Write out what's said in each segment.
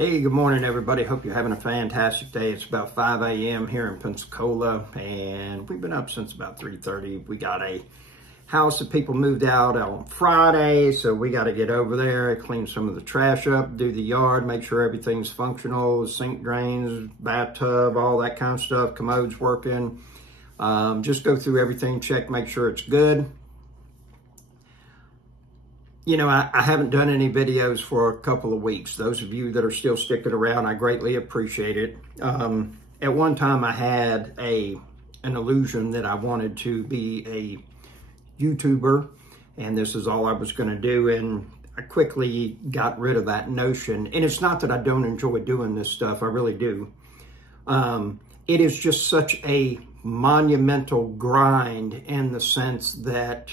Hey, good morning, everybody. Hope you're having a fantastic day. It's about 5 a.m. here in Pensacola, and we've been up since about 3:30. We got a house that people moved out on Friday, so we got to get over there, clean some of the trash up, do the yard, make sure everything's functional, sink drains, bathtub, all that kind of stuff, commode's working. Just go through everything, check, make sure it's good. You know, I haven't done any videos for a couple of weeks. Those of you that are still sticking around, I greatly appreciate it. At one time, I had an illusion that I wanted to be a YouTuber, and this is all I was going to do, and I quickly got rid of that notion. And it's not that I don't enjoy doing this stuff. I really do. It is just such a monumental grind in the sense that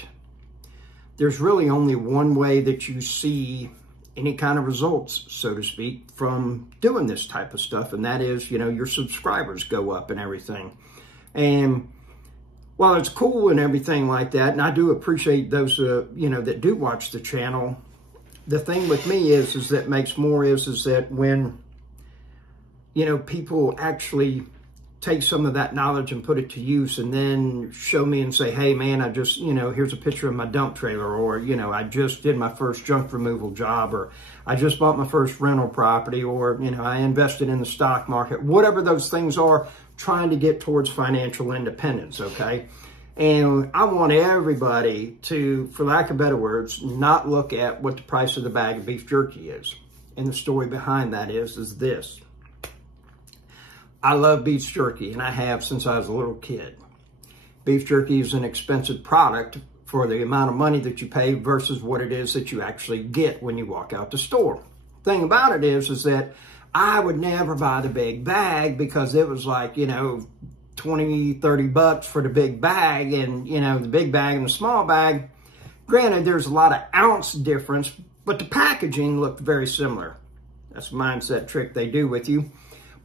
there's really only one way that you see any kind of results, so to speak, from doing this type of stuff. And that is, you know, your subscribers go up and everything. And while it's cool and everything like that, and I do appreciate those, you know, that do watch the channel, the thing with me is that makes more is that when, you know, people actually take some of that knowledge and put it to use and then show me and say, hey man, I just, you know, here's a picture of my dump trailer, or, you know, I just did my first junk removal job, or I just bought my first rental property, or, you know, I invested in the stock market, whatever those things are, trying to get towards financial independence, okay? And I want everybody to, for lack of better words, not look at what the price of the bag of beef jerky is. And the story behind that is this. I love beef jerky, and I have since I was a little kid. Beef jerky is an expensive product for the amount of money that you pay versus what it is that you actually get when you walk out the store. Thing about it is that I would never buy the big bag because it was like, you know, 20, 30 bucks for the big bag, and, you know, the big bag and the small bag. Granted, there's a lot of ounce difference, but the packaging looked very similar. That's a mindset trick they do with you.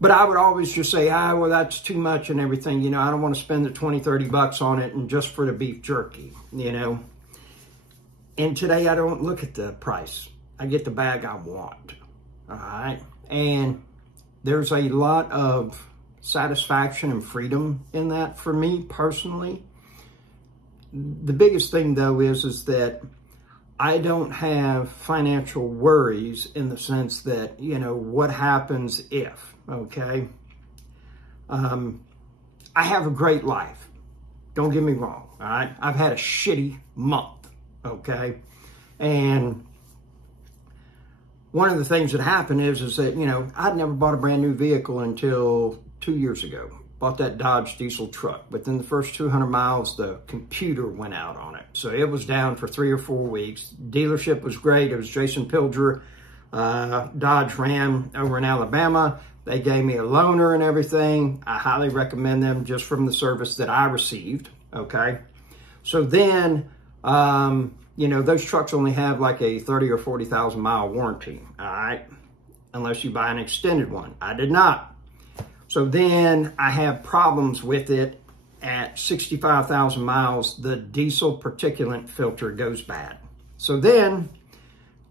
But I would always just say, well, that's too much and everything. You know, I don't want to spend the 20, 30 bucks on it and just for the beef jerky, you know. And today I don't look at the price. I get the bag I want, all right? And there's a lot of satisfaction and freedom in that for me personally. The biggest thing, though, is that I don't have financial worries in the sense that, you know, what happens if, okay? I have a great life. Don't get me wrong, all right? I've had a shitty month, okay? And one of the things that happened is that, you know, I'd never bought a brand new vehicle until 2 years ago. Bought that Dodge diesel truck. Within the first 200 miles, the computer went out on it. So it was down for 3 or 4 weeks. Dealership was great. It was Jason Pilger, Dodge Ram over in Alabama. They gave me a loaner and everything. I highly recommend them just from the service that I received, okay? So then, you know, those trucks only have like a 30 or 40,000 mile warranty, all right? Unless you buy an extended one. I did not. So then I have problems with it. At 65,000 miles, the diesel particulate filter goes bad. So then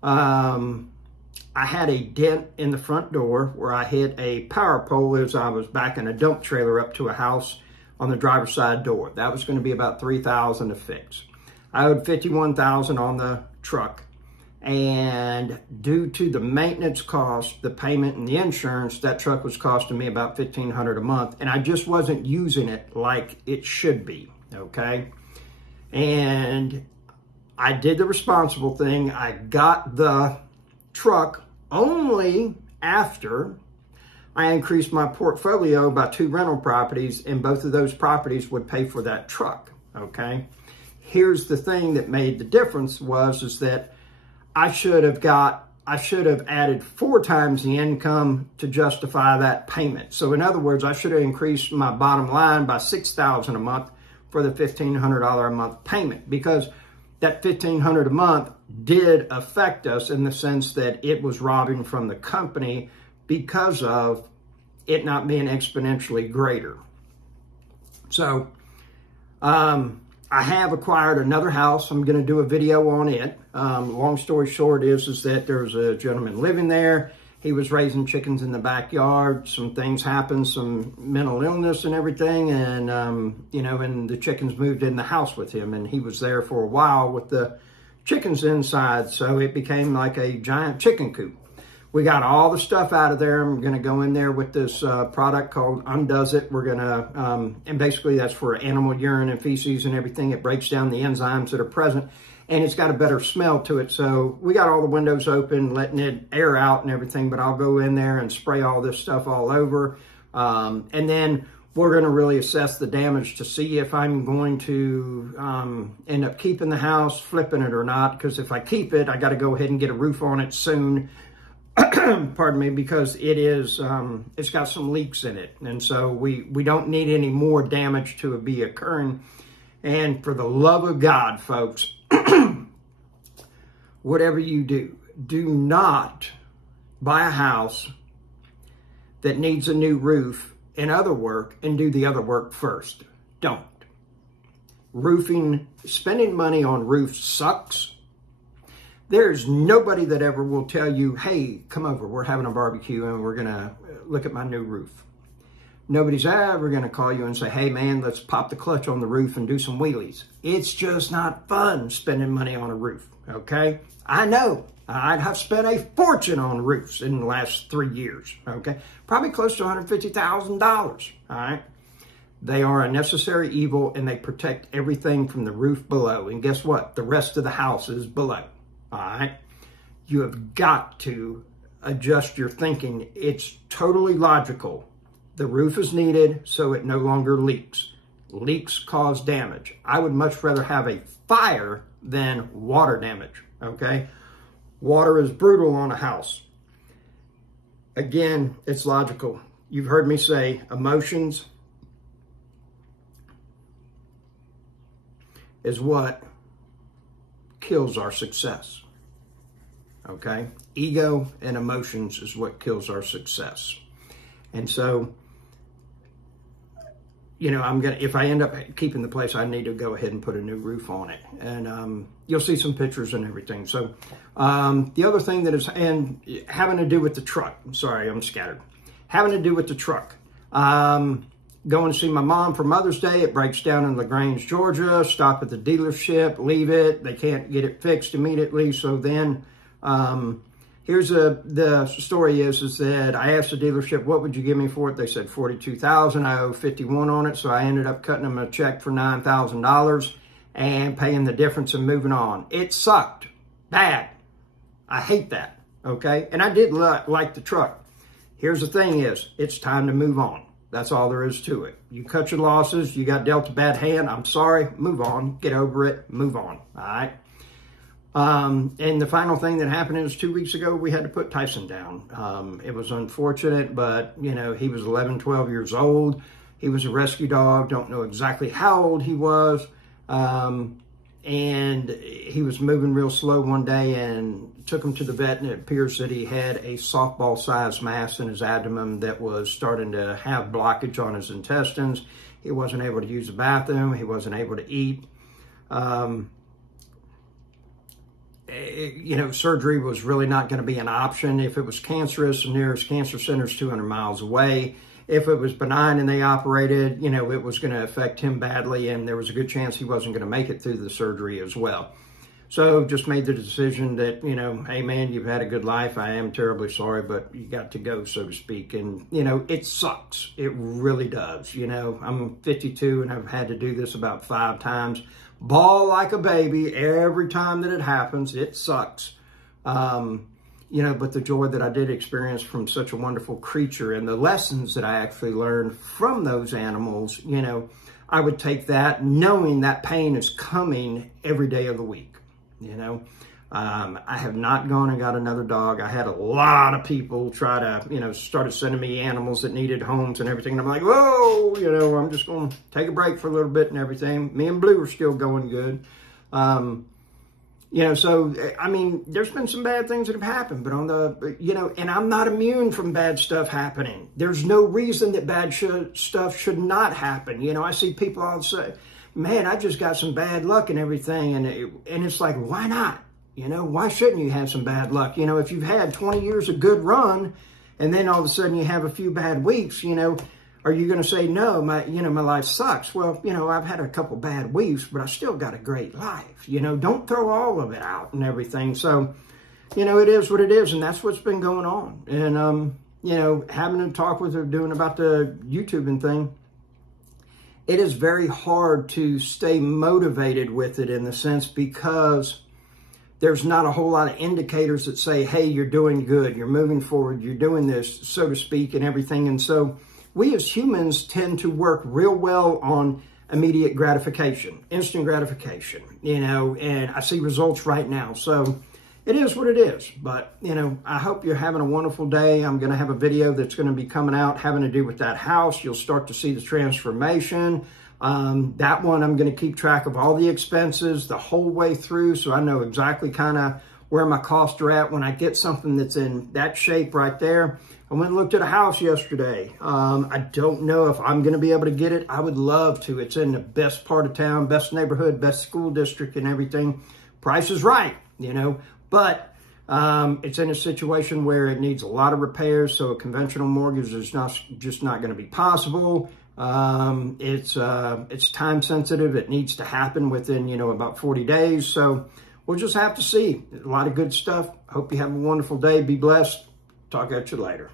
I had a dent in the front door where I hit a power pole as I was backing a dump trailer up to a house on the driver's side door. That was going to be about $3,000 to fix. I owed $51,000 on the truck. And due to the maintenance cost, the payment, and the insurance, that truck was costing me about $1,500 a month. And I just wasn't using it like it should be, okay? And I did the responsible thing. I got the truck only after I increased my portfolio by 2 rental properties, and both of those properties would pay for that truck, okay? Here's the thing that made the difference is that I should have added 4 times the income to justify that payment. So in other words, I should have increased my bottom line by $6,000 a month for the $1,500 a month payment, because that $1,500 a month did affect us in the sense that it was robbing from the company because of it not being exponentially greater. So, I have acquired another house. I'm going to do a video on it. Long story short is that there's a gentleman living there, he was raising chickens in the backyard. Some things happened, some mental illness and everything. And, you know, and the chickens moved in the house with him, and he was there for a while with the chickens inside. So it became like a giant chicken coop. We got all the stuff out of there. I'm going to go in there with this product called Undoes It. We're going to, and basically that's for animal urine and feces and everything. It breaks down the enzymes that are present, and it's got a better smell to it. So we got all the windows open, letting it air out and everything, but I'll go in there and spray all this stuff all over. And then we're going to really assess the damage to see if I'm going to end up keeping the house, flipping it or not. Because if I keep it, I got to go ahead and get a roof on it soon. Pardon me, because it is, it's got some leaks in it. And so we don't need any more damage to be occurring. And for the love of God, folks, whatever you do, do not buy a house that needs a new roof and other work and do the other work first. Don't. Roofing, spending money on roofs sucks. There's nobody that ever will tell you, hey, come over, we're having a barbecue and we're going to look at my new roof. Nobody's ever going to call you and say, hey, man, let's pop the clutch on the roof and do some wheelies. It's just not fun spending money on a roof, okay? I know. I have spent a fortune on roofs in the last 3 years, okay? Probably close to $150,000, all right? They are a necessary evil, and they protect everything from the roof below. And guess what? The rest of the house is below. All right, you have got to adjust your thinking. It's totally logical. The roof is needed so it no longer leaks. Leaks cause damage. I would much rather have a fire than water damage, okay? Water is brutal on a house. Again, it's logical. You've heard me say emotions is what kills our success. Okay, ego and emotions is what kills our success. And so, you know, if I end up keeping the place, I need to go ahead and put a new roof on it. And you'll see some pictures and everything. So the other thing that is, and having to do with the truck, I'm sorry, I'm scattered. Having to do with the truck. Going to see my mom for Mother's Day. It breaks down in LaGrange, Georgia. Stop at the dealership, leave it. They can't get it fixed immediately. So then, here's the story is that I asked the dealership, what would you give me for it? They said $42,000. I owe $51 on it. So I ended up cutting them a check for $9,000 and paying the difference and moving on. It sucked bad. I hate that. Okay. And I did like the truck. Here's the thing is, it's time to move on. That's all there is to it. You cut your losses. You got dealt a bad hand. I'm sorry. Move on. Get over it. Move on. All right. And the final thing that happened is 2 weeks ago, we had to put Tyson down. It was unfortunate, but, you know, he was 11, 12 years old. He was a rescue dog. Don't know exactly how old he was. And he was moving real slow one day and took him to the vet, and it appears that he had a softball-sized mass in his abdomen that was starting to have blockage on his intestines. He wasn't able to use the bathroom. He wasn't able to eat. You know, surgery was really not going to be an option. If it was cancerous, the nearest cancer center is 200 miles away. If it was benign and they operated, you know, it was going to affect him badly, and there was a good chance he wasn't going to make it through the surgery as well. So just made the decision that, you know, hey, man, you've had a good life. I am terribly sorry, but you got to go, so to speak. And, you know, it sucks. It really does. You know, I'm 52 and I've had to do this about 5 times. Bawl like a baby every time that it happens. It sucks. You know, but the joy that I did experience from such a wonderful creature and the lessons that I actually learned from those animals, you know, I would take that knowing that pain is coming every day of the week, you know. I have not gone and got another dog. I had a lot of people try to, you know, started sending me animals that needed homes and everything. And I'm like, whoa, you know, I'm just going to take a break for a little bit and everything. Me and Blue are still going good. You know, so, I mean, there's been some bad things that have happened, but on the, you know, and I'm not immune from bad stuff happening. There's no reason that bad stuff should not happen. You know, I see people all say, man, I just got some bad luck and everything. And it's like, why not? You know, why shouldn't you have some bad luck? You know, if you've had 20 years of good run and then all of a sudden you have a few bad weeks, you know, are you going to say, no, my life sucks? Well, you know, I've had a couple bad weeks, but I still got a great life. You know, don't throw all of it out and everything. So, you know, it is what it is. And that's what's been going on. And, you know, having a talk with her, doing about the YouTubing thing, it is very hard to stay motivated with it in the sense because there's not a whole lot of indicators that say, hey, you're doing good, you're moving forward, you're doing this, so to speak, and everything. And so we as humans tend to work real well on immediate gratification, instant gratification, you know, and I see results right now. So it is what it is. But, you know, I hope you're having a wonderful day. I'm going to have a video that's going to be coming out having to do with that house. You'll start to see the transformation. That one, I'm going to keep track of all the expenses the whole way through, so I know exactly kind of where my costs are at when I get something that's in that shape right there. I went and looked at a house yesterday. I don't know if I'm going to be able to get it. I would love to. It's in the best part of town, best neighborhood, best school district and everything. Price is right, you know, but it's in a situation where it needs a lot of repairs, so a conventional mortgage is just not going to be possible. It's time sensitive. It needs to happen within, you know, about 40 days. So we'll just have to see. A lot of good stuff. Hope you have a wonderful day. Be blessed. Talk at you later.